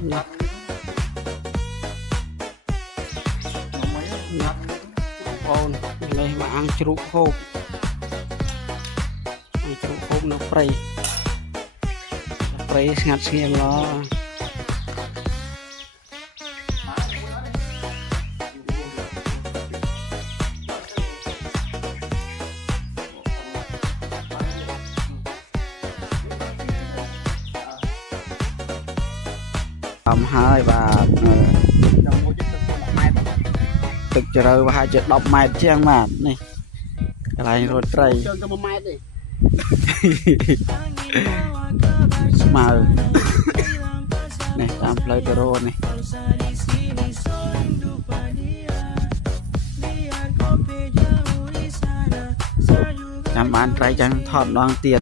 អូននេះមកអាំងជ្រូកហូបអាំងជ្រូកហូបនៅព្រៃស្ងាត់ស្ងៀមឡអំហើយបាទទឹកជ្រៅប្រហែលជា10 ម៉ែត្រជាងបាទនេះកន្លែងរត់ត្រីជើងទៅ1 ម៉ែត្រទេស្មើនេះតាមផ្លូវទៅរត់នេះចាំបានត្រីចាំថតម្ដងទៀត